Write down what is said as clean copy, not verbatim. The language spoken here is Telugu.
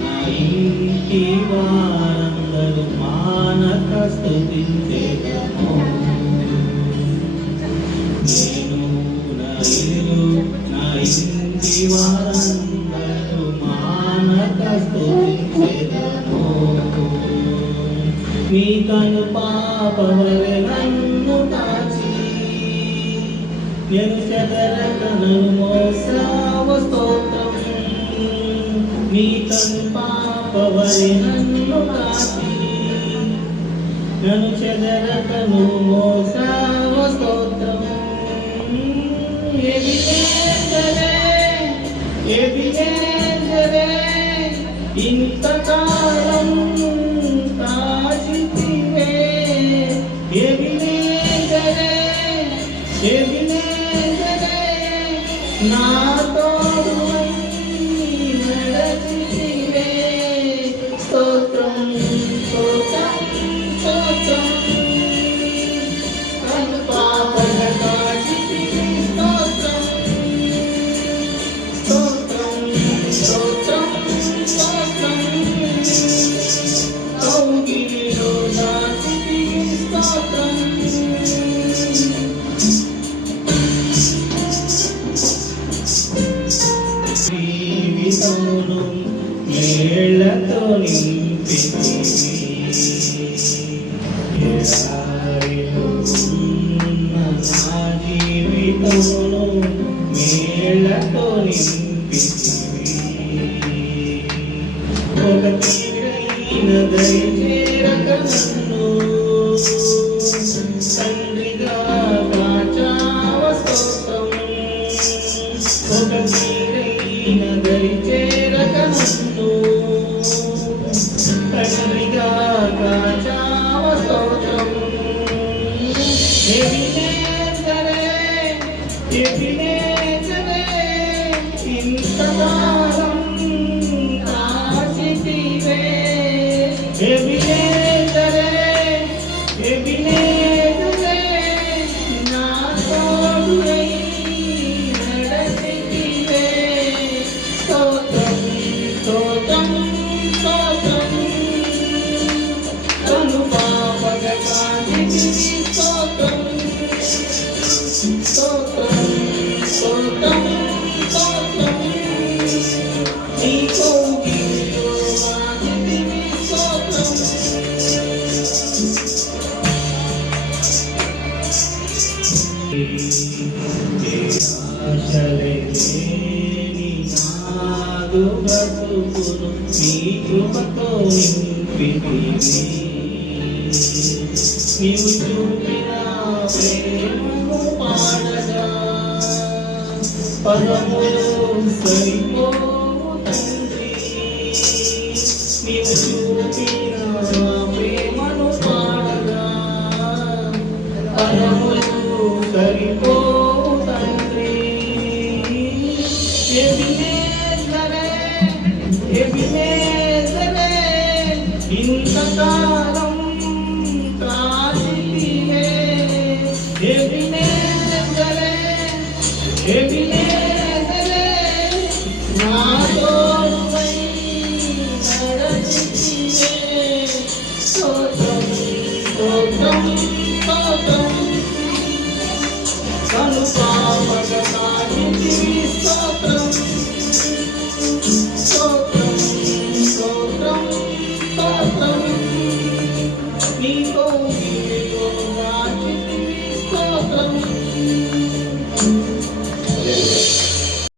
నా ఇంటి వారందరూ మానక స్తుతించెదము. నేను నా ఇల్లు నా ఇంటి వారందరూ మానక స్తుతించెదము. నీ కను పాపవలె నన్ను కాచి నేను చెదరక నన్ను మోసావు స్తోత్రం. నీ కను పాపవలె నన్ను కాచి నన్ను చెదరక నువ్వు మోసావు స్తోత్రం. ఎబినేజరే ఇంతకాలం కాచితివే. ఎబినేజరే నా తోడువై నడచితివే. స్తోత్రం స్తోత్రం స్తోత్రం. కను పాపల కాచితివి స్తోత్రం స్తోత్రం స్తోత్రం స్తోత్రం. కౌగిలిలో దాచితివి స్తోత్రం. జీవితమును మేళ్లతో నింపితివి. ఎడారిలో ఉన్న నా జీవితమును మేళ్లతో నింపితివి. ఒక తీరైన దయచేరక నన్ను తండ్రిగా కాచావ స్తోత్రం. ఒక తీరైన దయచేరక నన్ను తండ్రిగా కాచావ స్తోత్రం. ఎబినేజరే ఇంతకాలం కాచితివే. ఎబినేజరే నా తోడువై నడచితివే. స్తోత్రం స్తోత్రం స్తోత్రం. కను పాపగ కాచితివి స్తోత్రం స్తోత్రం స్తోత్రం స్తోత్రం. నీ కౌగిలిలో దాచితివి స్తోత్రం. ఆశలేని నాదు బ్రతుకును నీ కృపతో నింపితివి. నీవు చూపిన ప్రేమను పాడగా పదములు సరిపోవు తండ్రి. నీవు చూపిన ప్రేమను పాడగా పదములు సరిపోవు తండ్రి. ఎబినేజరే ఇంతకాలం